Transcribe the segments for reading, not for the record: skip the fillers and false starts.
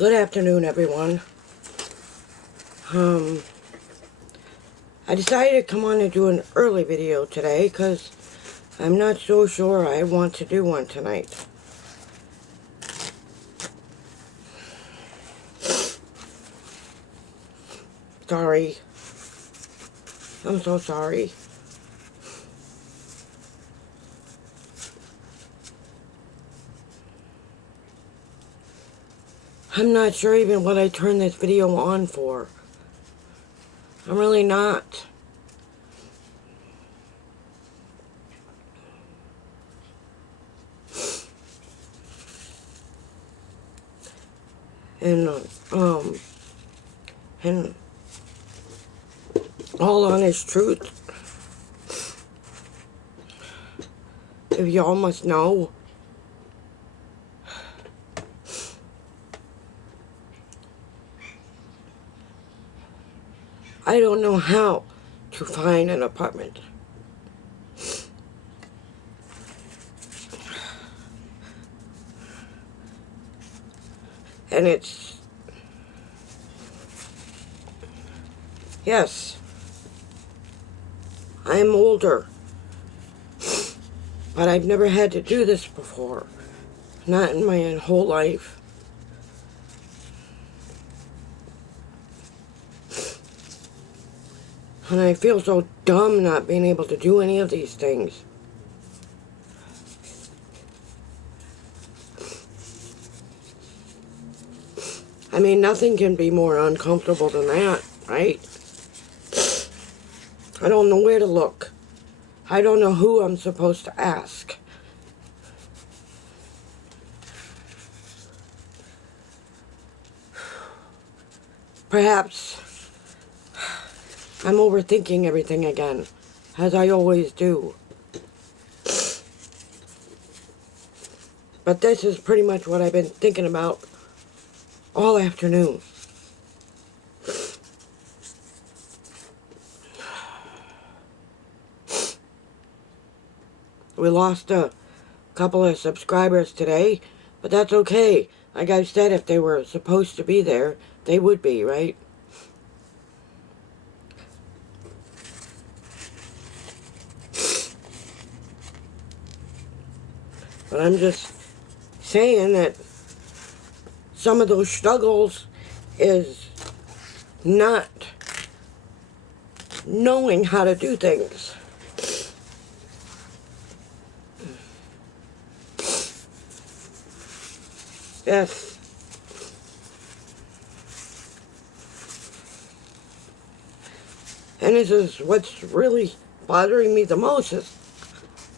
Good afternoon, everyone. I decided to come on and do an early video today because I'm not so sure I want to do one tonight. Sorry. I'm so sorry. I'm not sure even what I turned this video on for. I'm really not. And all honest truth, if y'all must know, I don't know how to find an apartment. And it's, yes, I'm older, but I've never had to do this before. Not in my whole life. And I feel so dumb not being able to do any of these things. I mean, nothing can be more uncomfortable than that, right? I don't know where to look. I don't know who I'm supposed to ask. Perhaps I'm overthinking everything again, as I always do. But this is pretty much what I've been thinking about all afternoon. We lost a couple of subscribers today, but that's okay. Like I said, if they were supposed to be there, they would be, right? But I'm just saying that some of those struggles is not knowing how to do things. Yes. And this is what's really bothering me the most is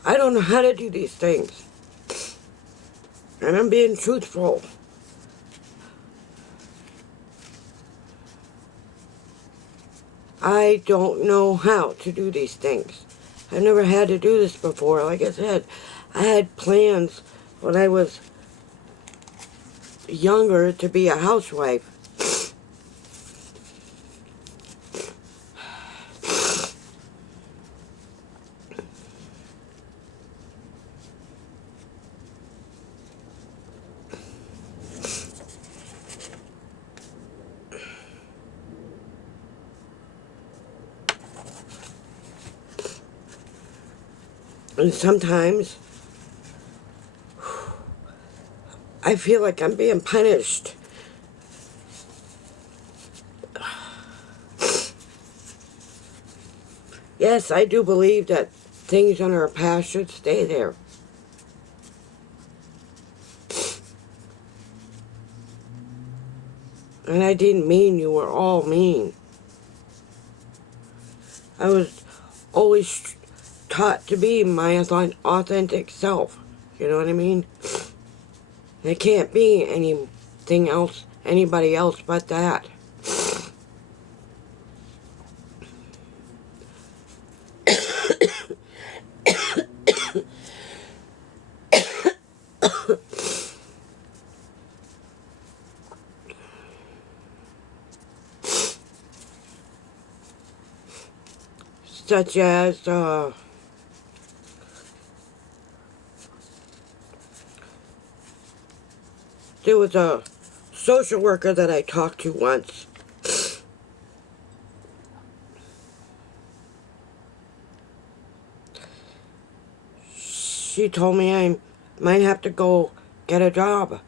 I don't know how to do these things. And I'm being truthful. I don't know how to do these things. I never had to do this before. Like I said, I had plans when I was younger to be a housewife. And sometimes I feel like I'm being punished. Yes, I do believe that things in our past should stay there. And I didn't mean you were all mean. I was always taught to be my authentic self. You know what I mean? There can't be anything else, anybody else but that. Such as, there was a social worker that I talked to once. She told me I might have to go get a job.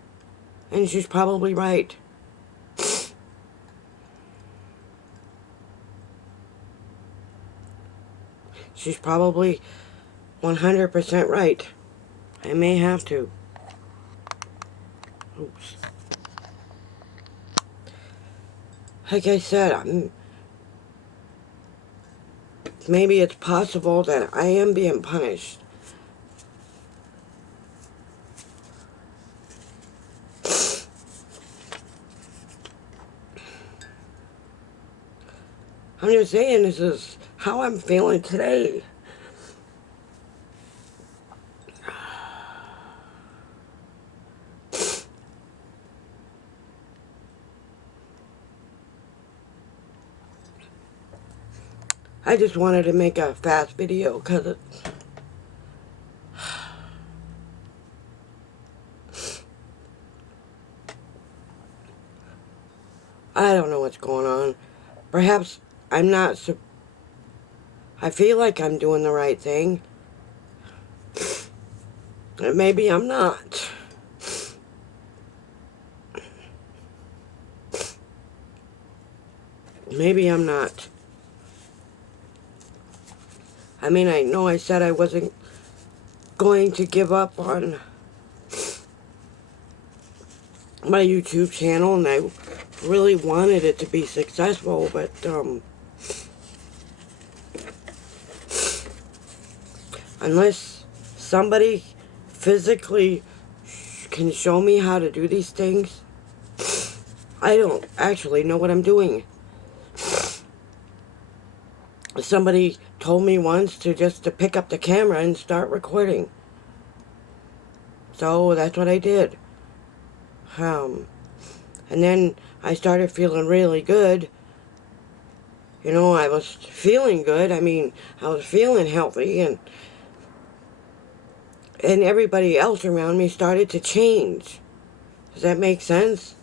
And she's probably right. She's probably 100% right. I may have to. Oops. Like I said, maybe it's possible that I am being punished. I'm just saying this is how I'm feeling today. I just wanted to make a fast video because I don't know what's going on. Perhaps I'm not, I feel like I'm doing the right thing. And maybe I'm not. Maybe I'm not. I mean, I know I said I wasn't going to give up on my YouTube channel, and I really wanted it to be successful, but unless somebody physically can show me how to do these things, I don't actually know what I'm doing. Somebody told me once to pick up the camera and start recording. So that's what I did. And then I started feeling really good. You know, I was feeling good. I mean, I was feeling healthy, and everybody else around me started to change. Does that make sense?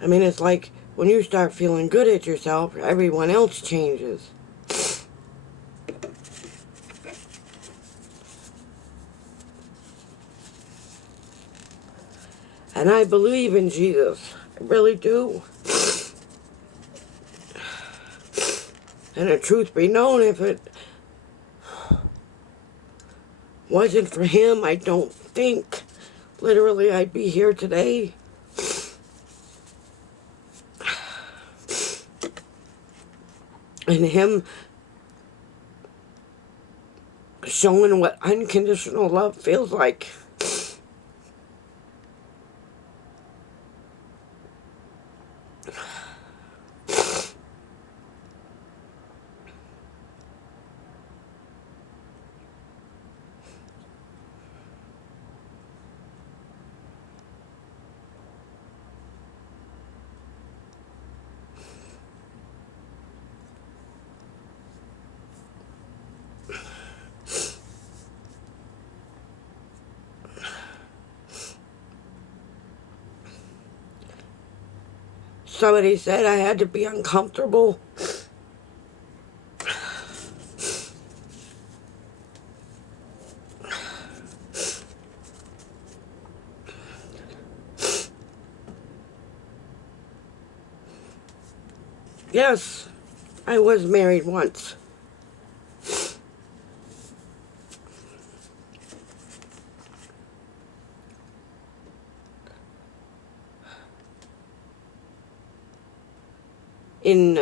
I mean, it's like when you start feeling good at yourself, everyone else changes. And I believe in Jesus. I really do. And the truth be known, if it wasn't for him, I don't think literally I'd be here today. And him showing what unconditional love feels like. Somebody said I had to be uncomfortable. Yes, I was married once. In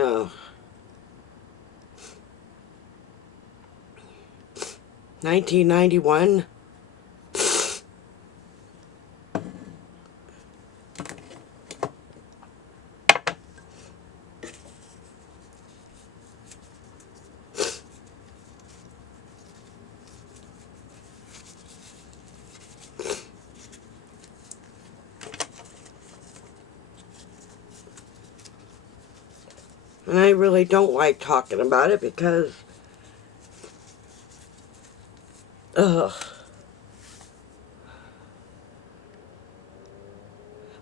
1991. And I really don't like talking about it because,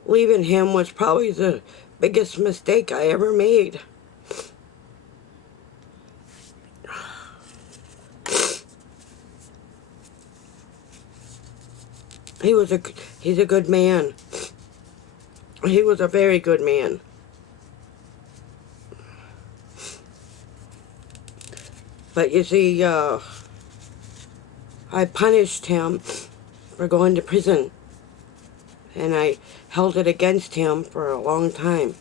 leaving him was probably the biggest mistake I ever made. He's a good man. He was a very good man. But you see, I punished him for going to prison. And I held it against him for a long time.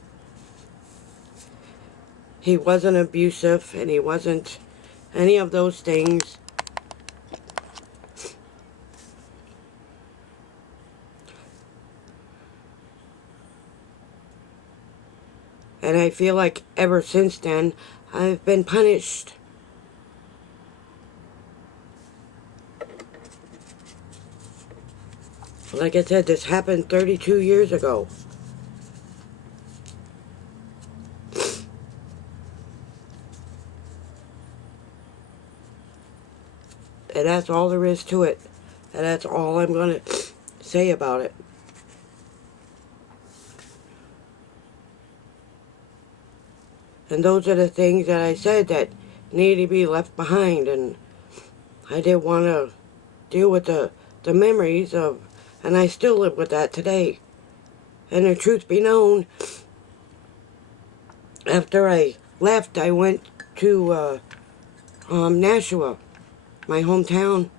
He wasn't abusive, and he wasn't any of those things. And I feel like ever since then, I've been punished. Like I said, this happened 32 years ago. And that's all there is to it. And that's all I'm going to say about it. And those are the things that I said that need to be left behind. And I didn't want to deal with the memories of, and I still live with that today. And the truth be known, after I left, I went to Nashua, my hometown,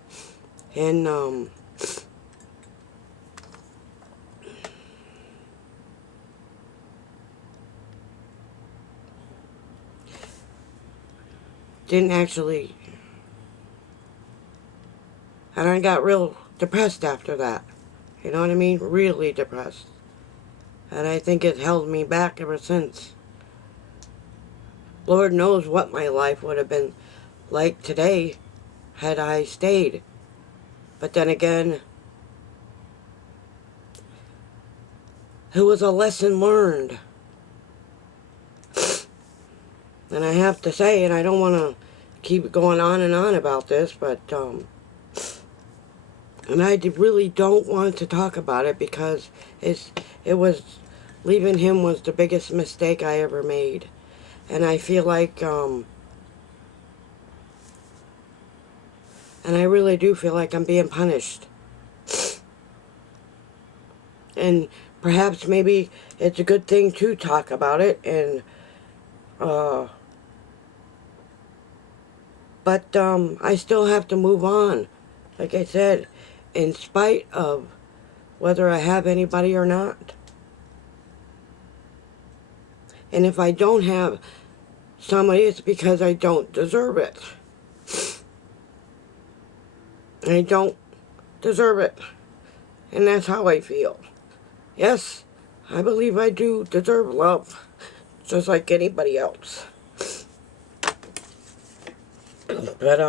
and didn't actually, and I got real depressed after that. You know what I mean? Really depressed. And I think it held me back ever since. Lord knows what my life would have been like today had I stayed. But then again, it was a lesson learned. And I have to say, and I don't want to keep going on and on about this, but, and I really don't want to talk about it because leaving him was the biggest mistake I ever made. And I feel like, and I really do feel like I'm being punished. And perhaps maybe it's a good thing to talk about it, and, but I still have to move on. Like I said, in spite of whether I have anybody or not. And if I don't have somebody, it's because I don't deserve it. I don't deserve it. And that's how I feel. Yes, I believe I do deserve love, just like anybody else. But,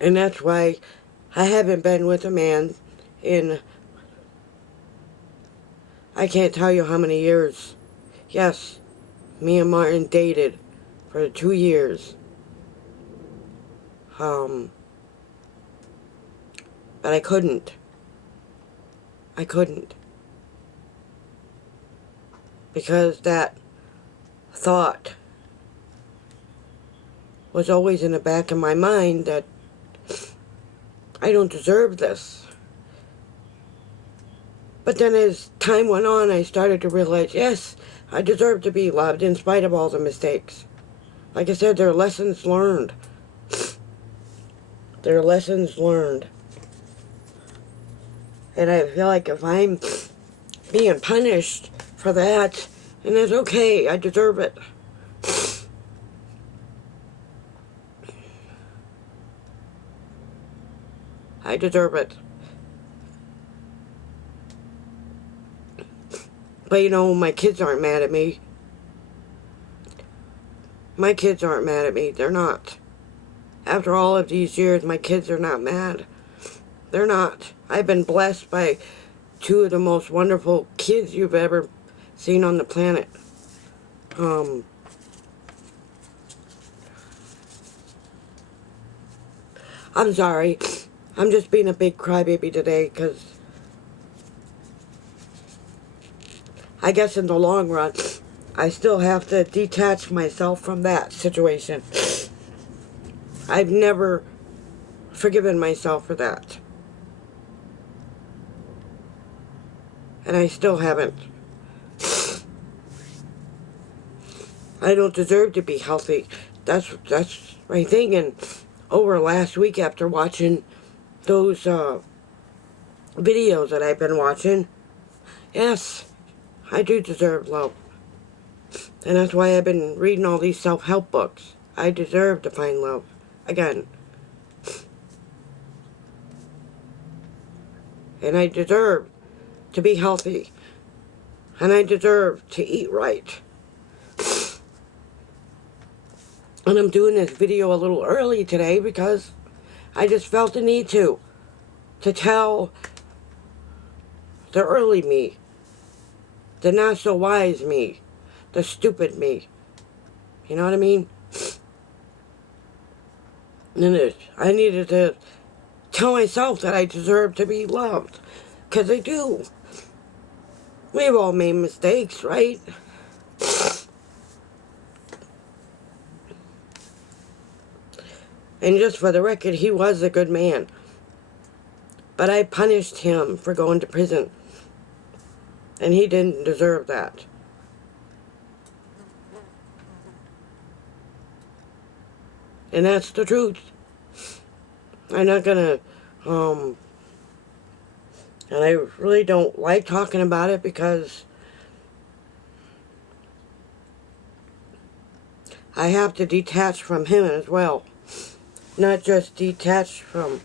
and that's why I haven't been with a man in, I can't tell you how many years. Yes, me and Martin dated for 2 years. But I couldn't. Because that thought was always in the back of my mind that I don't deserve this. But then as time went on, I started to realize, yes, I deserve to be loved in spite of all the mistakes. Like I said, there are lessons learned. There are lessons learned. And I feel like if I'm being punished for that, then it's okay, I deserve it. I deserve it. But you know, my kids aren't mad at me. My kids aren't mad at me. They're not. After all of these years, my kids are not mad. They're not. I've been blessed by 2 of the most wonderful kids you've ever seen on the planet. I'm sorry. I'm just being a big crybaby today because I guess in the long run, I still have to detach myself from that situation. I've never forgiven myself for that. And I still haven't. I don't deserve to be healthy. That's my thing. And over last week after watching those videos that I've been watching, yes, I do deserve love. And that's why I've been reading all these self-help books. I deserve to find love. Again. And I deserve to be healthy. And I deserve to eat right. And I'm doing this video a little early today because I just felt the need to tell the early me, the not so wise me, the stupid me. You know what I mean? And I needed to tell myself that I deserve to be loved. Because I do. We've all made mistakes, right? And just for the record, he was a good man. But I punished him for going to prison. And he didn't deserve that. And that's the truth. I'm not gonna, and I really don't like talking about it because I have to detach from him as well. Not just detach from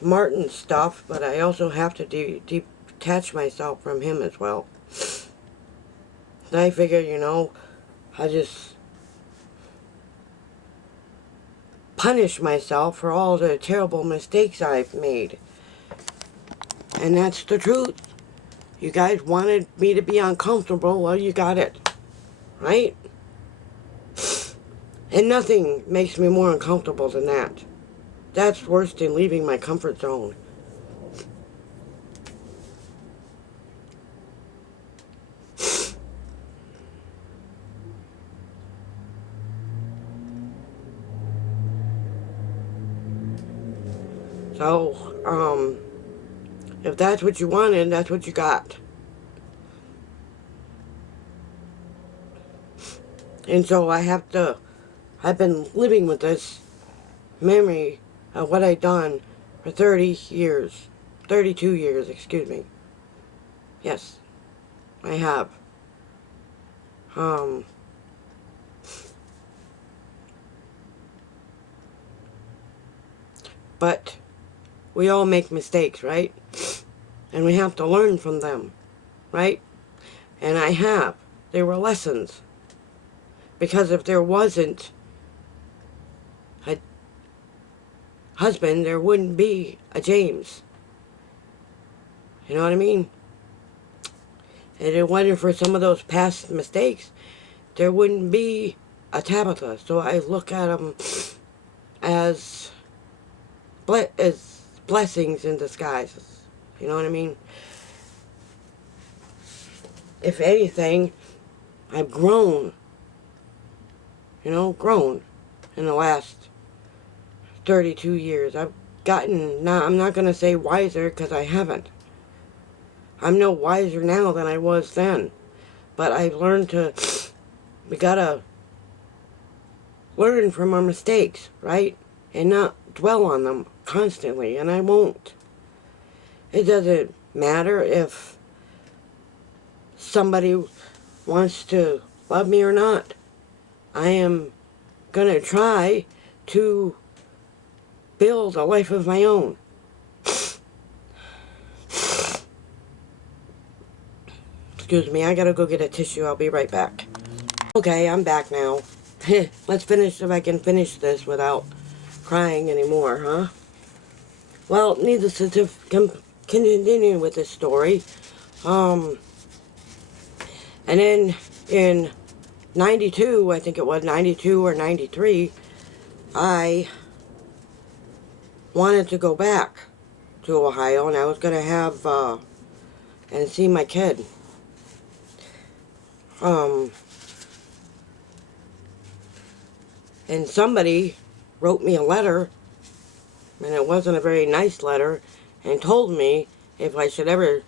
Martin's stuff, but I also have to detach myself from him as well. And I figure, you know, I just punish myself for all the terrible mistakes I've made. And that's the truth. You guys wanted me to be uncomfortable, well, you got it. Right? And nothing makes me more uncomfortable than that. That's worse than leaving my comfort zone. So, if that's what you wanted, that's what you got. And so I've been living with this memory of what I've done for 30 years. 32 years, excuse me. Yes, I have. But we all make mistakes, right? And we have to learn from them, right? And I have. They were lessons. Because if there wasn't a husband, there wouldn't be a James. You know what I mean? And if it wasn't for some of those past mistakes, there wouldn't be a Tabitha. So I look at them as blessings in disguise. You know what I mean? If anything, I've grown. You know, grown in the last 32 years. I've gotten, now I'm not going to say wiser because I haven't. I'm no wiser now than I was then. But I've learned we gotta learn from our mistakes, right? And not dwell on them constantly, and I won't. It doesn't matter if somebody wants to love me or not. I am gonna try to build a life of my own. Excuse me, I gotta go get a tissue. I'll be right back. Okay, I'm back now. Let's finish if I can finish this without crying anymore, huh? Well, needless to continue with this story. And then in 92, I think it was 92 or 93, I wanted to go back to Ohio, and I was going to have, and see my kid. And somebody wrote me a letter, and it wasn't a very nice letter, and told me if I should ever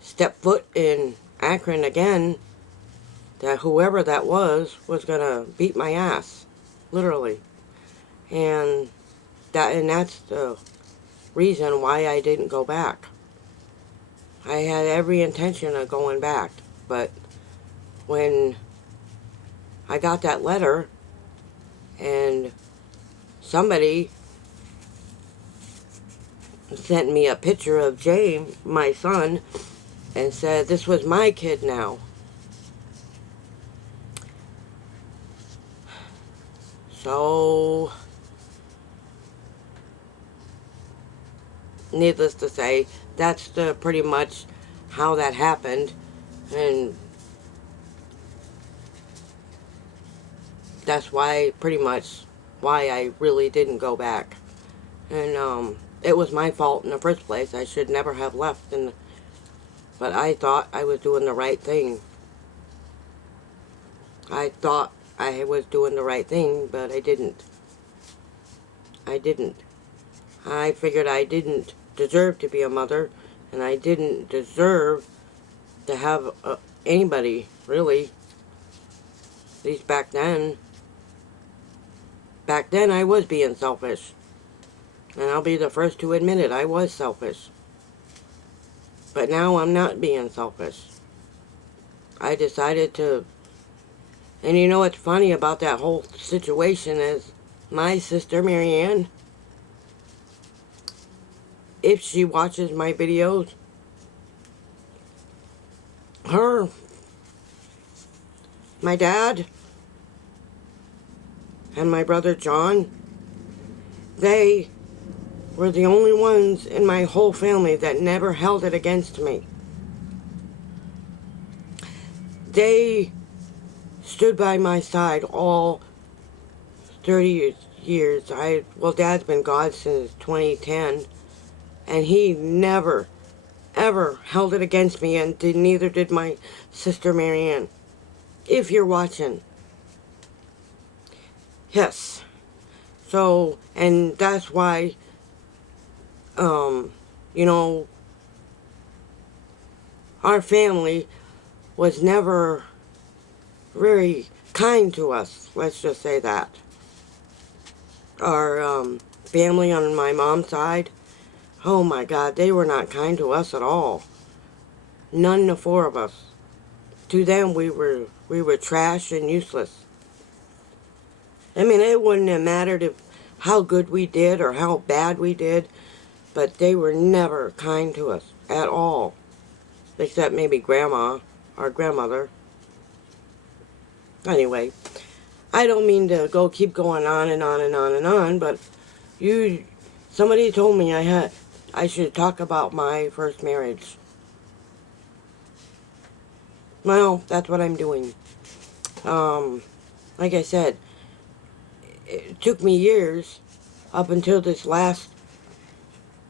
step foot in Akron again, that whoever that was gonna beat my ass, literally. And that's the reason why I didn't go back. I had every intention of going back, but when I got that letter and somebody sent me a picture of James, my son, and said this was my kid now. So, needless to say, that's pretty much how that happened, and that's pretty much why I really didn't go back. And it was my fault in the first place. I should never have left, but I thought I was doing the right thing. I thought I was doing the right thing, but I didn't. I figured I didn't deserve to be a mother, and I didn't deserve to have anybody, really. At least back then. Back then I was being selfish. And I'll be the first to admit it, I was selfish. But now I'm not being selfish. I decided to... And you know what's funny about that whole situation is my sister Marianne, if she watches my videos, my dad, and my brother John, they were the only ones in my whole family that never held it against me. They stood by my side all 30 years. Well, Dad's been gone since 2010, and he never, ever held it against me, and neither did my sister Marianne. If you're watching. Yes. So, and that's why, you know, our family was never very kind to us. Let's just say that. Our family on my mom's side, oh my God, they were not kind to us at all. None, the four of us. To them, we were trash and useless. I mean, it wouldn't have mattered how good we did or how bad we did, but they were never kind to us at all. Except maybe Grandma, our grandmother. Anyway, I don't mean to keep going on and on and on and on, but somebody told me I should talk about my first marriage. Well, that's what I'm doing. Like I said, it took me years, up until this last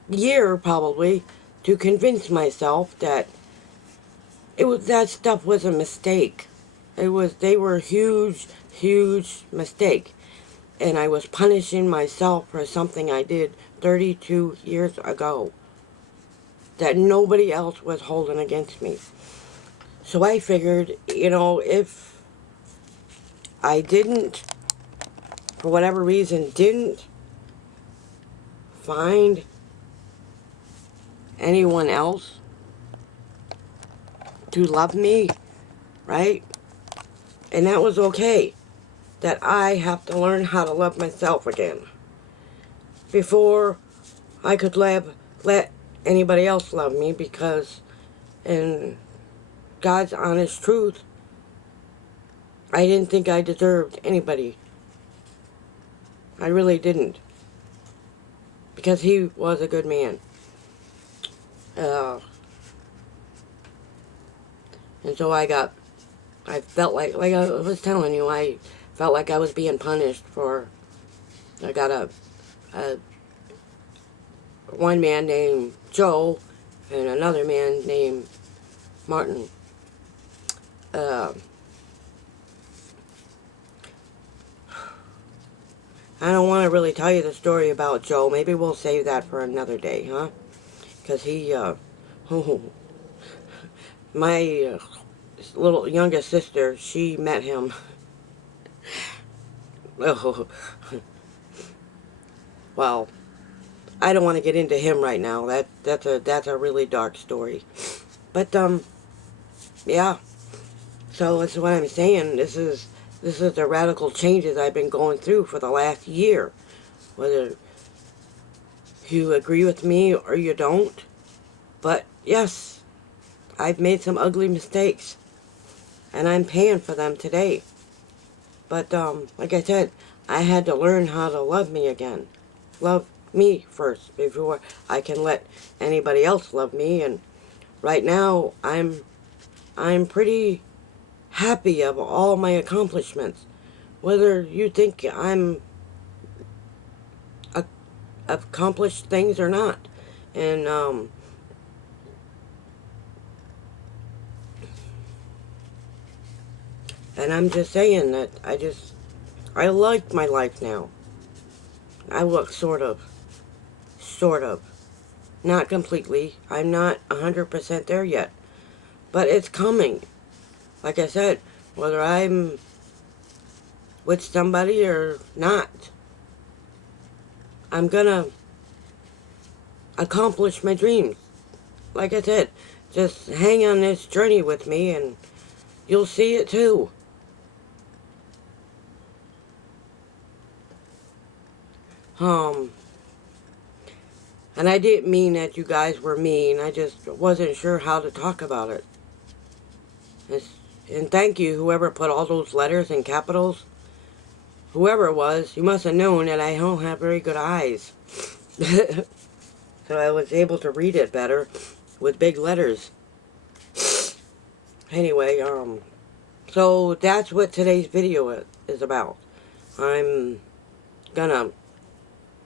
year probably, to convince myself that that stuff was a mistake. They were a huge, huge mistake. And I was punishing myself for something I did 32 years ago that nobody else was holding against me. So I figured, you know, if I didn't, for whatever reason, didn't find anyone else to love me, right? And that was okay. That I have to learn how to love myself again before I could let anybody else love me, because in God's honest truth, I didn't think I deserved anybody. I really didn't. Because he was a good man. And so I felt like I was telling you, I felt like I was being punished for, I got a one man named Joe and another man named Martin. Uh, I don't want to really tell you the story about Joe. Maybe we'll save that for another day, huh? Because he, my little youngest sister, she met him. Oh, well, I don't want to get into him right now. That's a really dark story. But yeah. So that's what I'm saying. This is the radical changes I've been going through for the last year. Whether you agree with me or you don't. But yes, I've made some ugly mistakes. And I'm paying for them today. But like I said, I had to learn how to love me again. Love me first before I can let anybody else love me. And right now I'm pretty happy of all my accomplishments. Whether you think I'm accomplished things or not. And I'm just saying that I like my life now. I look sort of. Not completely. I'm not 100% there yet. But it's coming. Like I said, whether I'm with somebody or not, I'm gonna accomplish my dreams. Like I said, just hang on this journey with me and you'll see it too. And I didn't mean that you guys were mean. I just wasn't sure how to talk about it. And thank you, whoever put all those letters in capitals. Whoever it was, you must have known that I don't have very good eyes. So I was able to read it better with big letters. Anyway, so that's what today's video is about. I'm gonna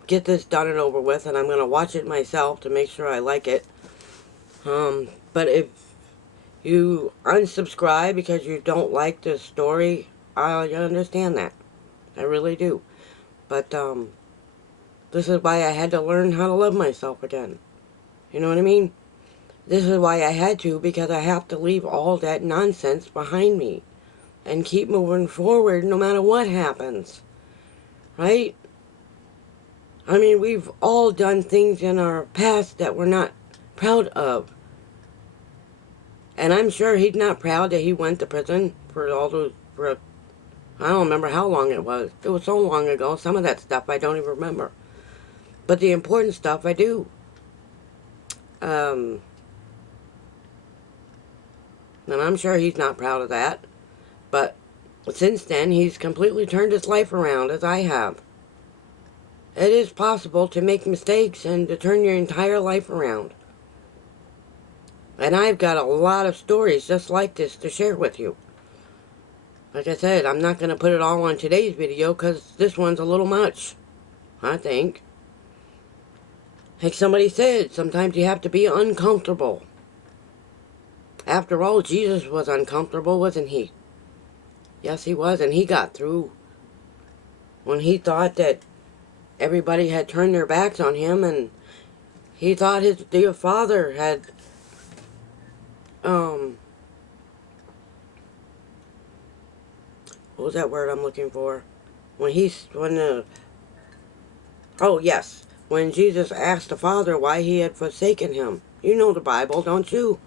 get this done and over with, and I'm gonna watch it myself to make sure I like it. But if you unsubscribe because you don't like this story, I understand that. I really do. But, this is why I had to learn how to love myself again. You know what I mean? This is why I had to, because I have to leave all that nonsense behind me and keep moving forward no matter what happens. Right? I mean, we've all done things in our past that we're not proud of. And I'm sure he's not proud that he went to prison for all those, I don't remember how long it was. It was so long ago. Some of that stuff I don't even remember. But the important stuff I do. And I'm sure he's not proud of that. But since then, he's completely turned his life around, as I have. It is possible to make mistakes and to turn your entire life around. And I've got a lot of stories just like this to share with you. Like I said, I'm not going to put it all on today's video because this one's a little much, I think. Like somebody said, sometimes you have to be uncomfortable. After all, Jesus was uncomfortable, wasn't he? Yes, he was, and he got through. When he thought that everybody had turned their backs on him, and he thought his dear father had, what was that word I'm looking for? When Jesus asked the Father why he had forsaken him. You know the Bible, don't you?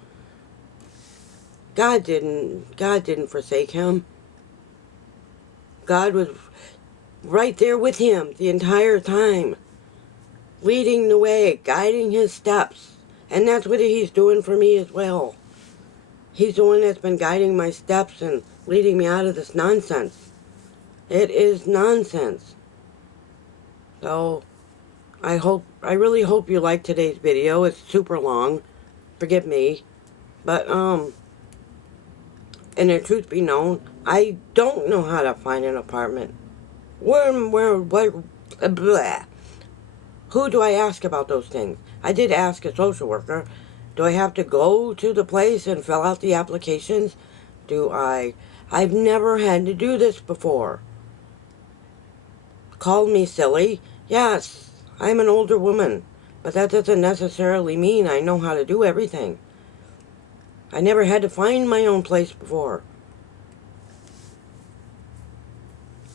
God didn't forsake him. God was right there with him the entire time, leading the way, guiding his steps. And that's what he's doing for me as well. He's the one that's been guiding my steps and leading me out of this nonsense. It is nonsense. So, I really hope you liked today's video. It's super long. Forgive me. But, and the truth be known, I don't know how to find an apartment. What, who do I ask about those things? I did ask a social worker, do I have to go to the place and fill out the applications? I've never had to do this before. Called me silly. Yes, I'm an older woman, but that doesn't necessarily mean I know how to do everything. I never had to find my own place before.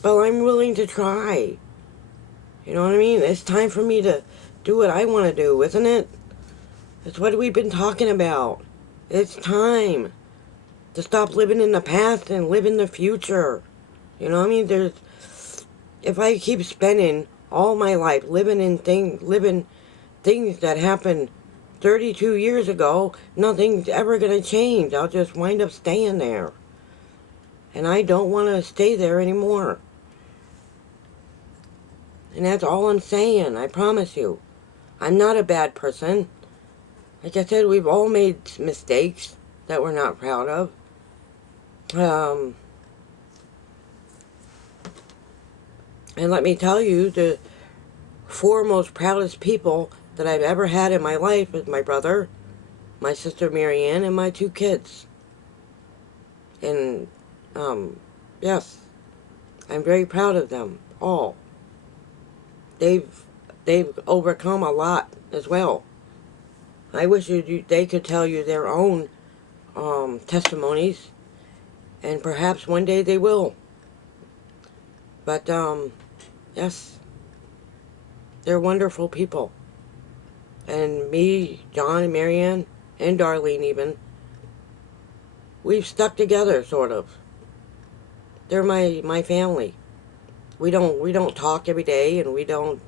But I'm willing to try. You know what I mean? It's time for me to do what I want to do, isn't it? That's what we've been talking about. It's time to stop living in the past and live in the future. You know what I mean? If I keep spending all my life living things that happened 32 years ago, nothing's ever going to change. I'll just wind up staying there. And I don't want to stay there anymore. And that's all I'm saying, I promise you. I'm not a bad person. Like I said, we've all made mistakes that we're not proud of. And let me tell you, the four most proudest people that I've ever had in my life is my brother, my sister Marianne, and my two kids. And, yes, I'm very proud of them, all. They've overcome a lot as well. I wish they could tell you their own testimonies, and perhaps one day they will. But, yes, they're wonderful people. And me, John, and Marianne, and Darlene even, we've stuck together, sort of. They're my family. We don't talk every day, and we don't,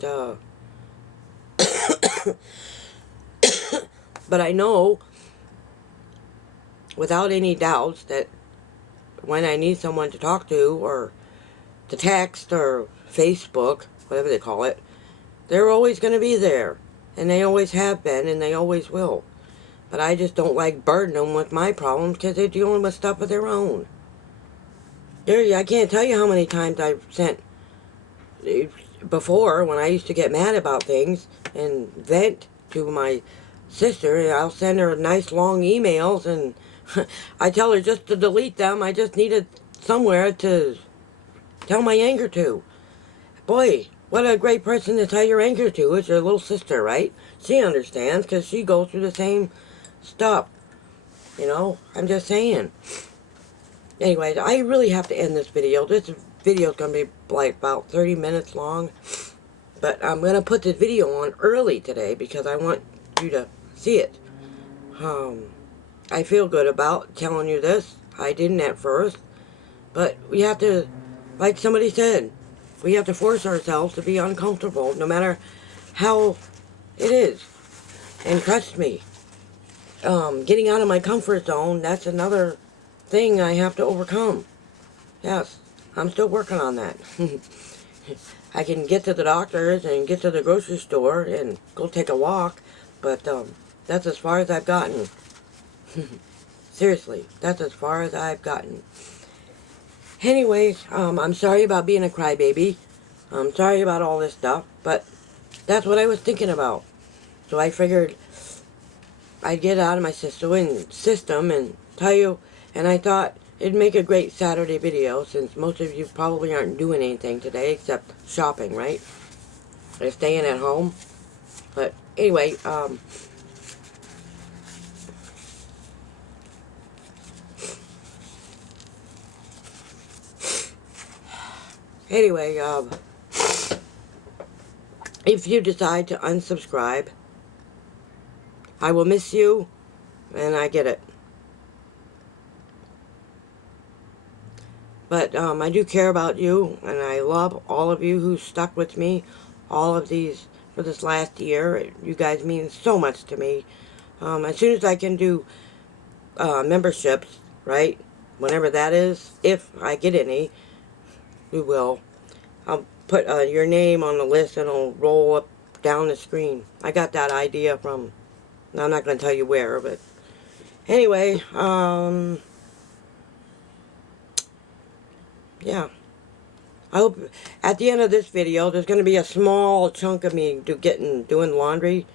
but I know, without any doubts, that when I need someone to talk to, or to text, or Facebook, whatever they call it, they're always going to be there. And they always have been, and they always will. But I just don't like burdening them with my problems, because they're dealing with stuff of their own. I can't tell you how many times I've sent, before, when I used to get mad about things, and vent to my sister, I'll send her nice long emails, and I tell her just to delete them. I just needed somewhere to tell my anger to. Boy, what a great person to tell your anger to is your little sister, right? She understands, because she goes through the same stuff. You know, I'm just saying. Anyway, I really have to end this video. This video is going to be like about 30 minutes long. But I'm going to put this video on early today because I want you to see it. I feel good about telling you this. I didn't at first. But we have to, like somebody said, we have to force ourselves to be uncomfortable, no matter how it is. And trust me, getting out of my comfort zone, that's another thing I have to overcome. Yes, I'm still working on that. I can get to the doctor's and get to the grocery store and go take a walk, but that's as far as I've gotten. Seriously, that's as far as I've gotten. Anyways, I'm sorry about being a crybaby. I'm sorry about all this stuff, but that's what I was thinking about. So I figured I'd get out of my system and tell you, and I thought it'd make a great Saturday video, since most of you probably aren't doing anything today except shopping, right? They're staying at home. But anyway, if you decide to unsubscribe, I will miss you, and I get it. But I do care about you, and I love all of you who stuck with me all of these for this last year. You guys mean so much to me. As soon as I can do memberships, right, whenever that is, if I get any, we will. I'll put your name on the list, and it'll roll up down the screen. I got that idea from, I'm not going to tell you where, but anyway, yeah. I hope at the end of this video, there's going to be a small chunk of me doing laundry.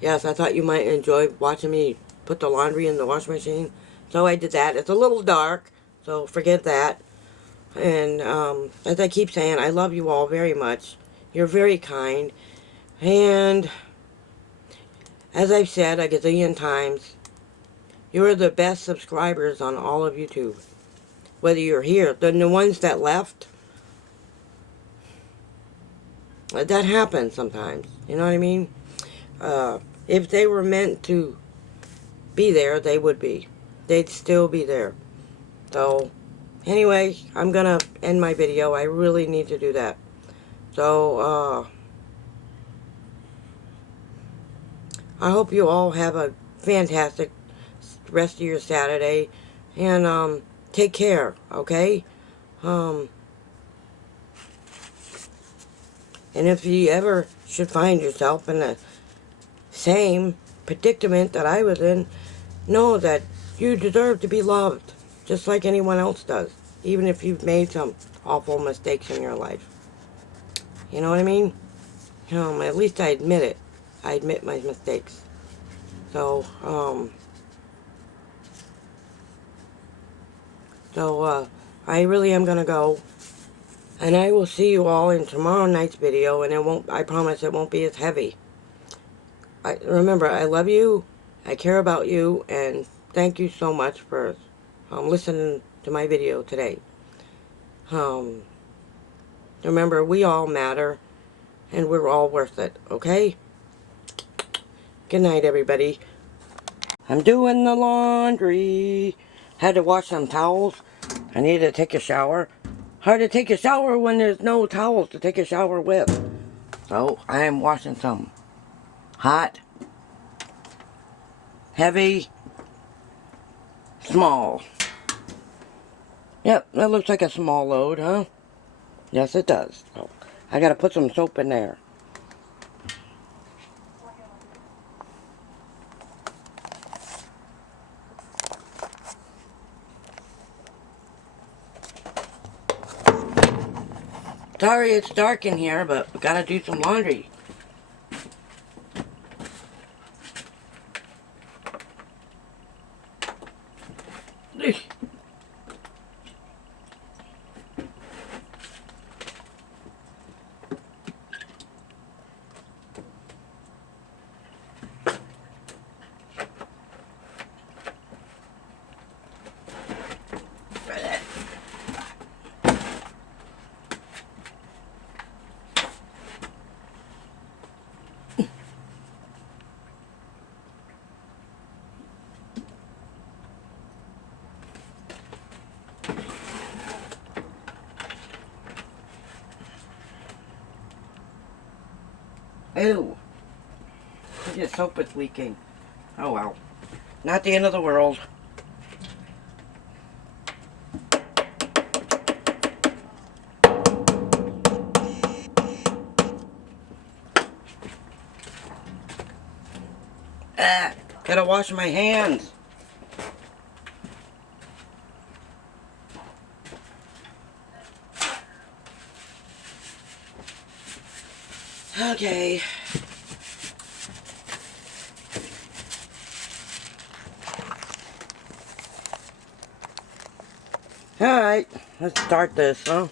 Yes, I thought you might enjoy watching me put the laundry in the washing machine. So I did that. It's a little dark, so forget that. And as I keep saying, I love you all very much. You're very kind. And as I've said a gazillion times, you're the best subscribers on all of YouTube. Whether you're here, the ones that left, that happens sometimes. You know what I mean? If they were meant to be there, they would be. They'd still be there. So, anyway, I'm gonna end my video. I really need to do that. So, I hope you all have a fantastic rest of your Saturday. And, take care, okay? And if you ever should find yourself in the same predicament that I was in, know that you deserve to be loved, just like anyone else does, even if you've made some awful mistakes in your life. You know what I mean? At least I admit it. I admit my mistakes. So, I really am gonna go. And I will see you all in tomorrow night's video, and I promise it won't be as heavy. Remember, I love you, I care about you, and thank you so much for listening to my video today. Remember, we all matter, and we're all worth it, okay? Good night, everybody. I'm doing the laundry. Had to wash some towels. I needed to take a shower. Hard to take a shower when there's no towels to take a shower with. So, I am washing some hot, heavy, small. Yep, that looks like a small load, huh? Yes, it does. So, I gotta put some soap in there. Sorry it's dark in here, but we gotta do some laundry. Ew. Your soap is leaking. Oh well. Not the end of the world. Ah, gotta wash my hands. Okay. Alright, let's start this, huh?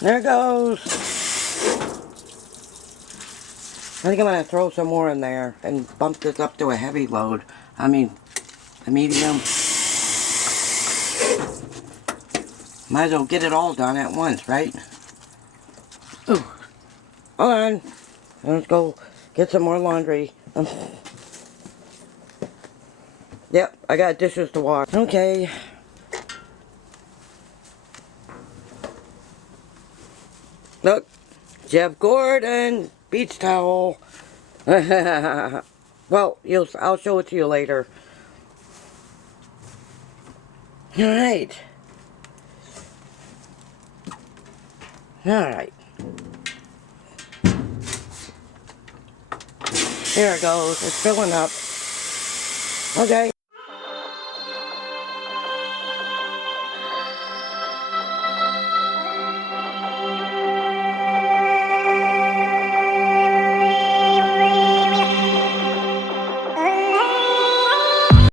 There it goes. I think I'm going to throw some more in there and bump this up to a heavy load. I mean, a medium. Might as well get it all done at once, right? Ooh. Hold on. Let's go get some more laundry. Yep, I got dishes to wash. Okay. Look. Jeff Gordon. Beach towel. Well, I'll show it to you later. Alright. Alright. There it goes. It's filling up. Okay.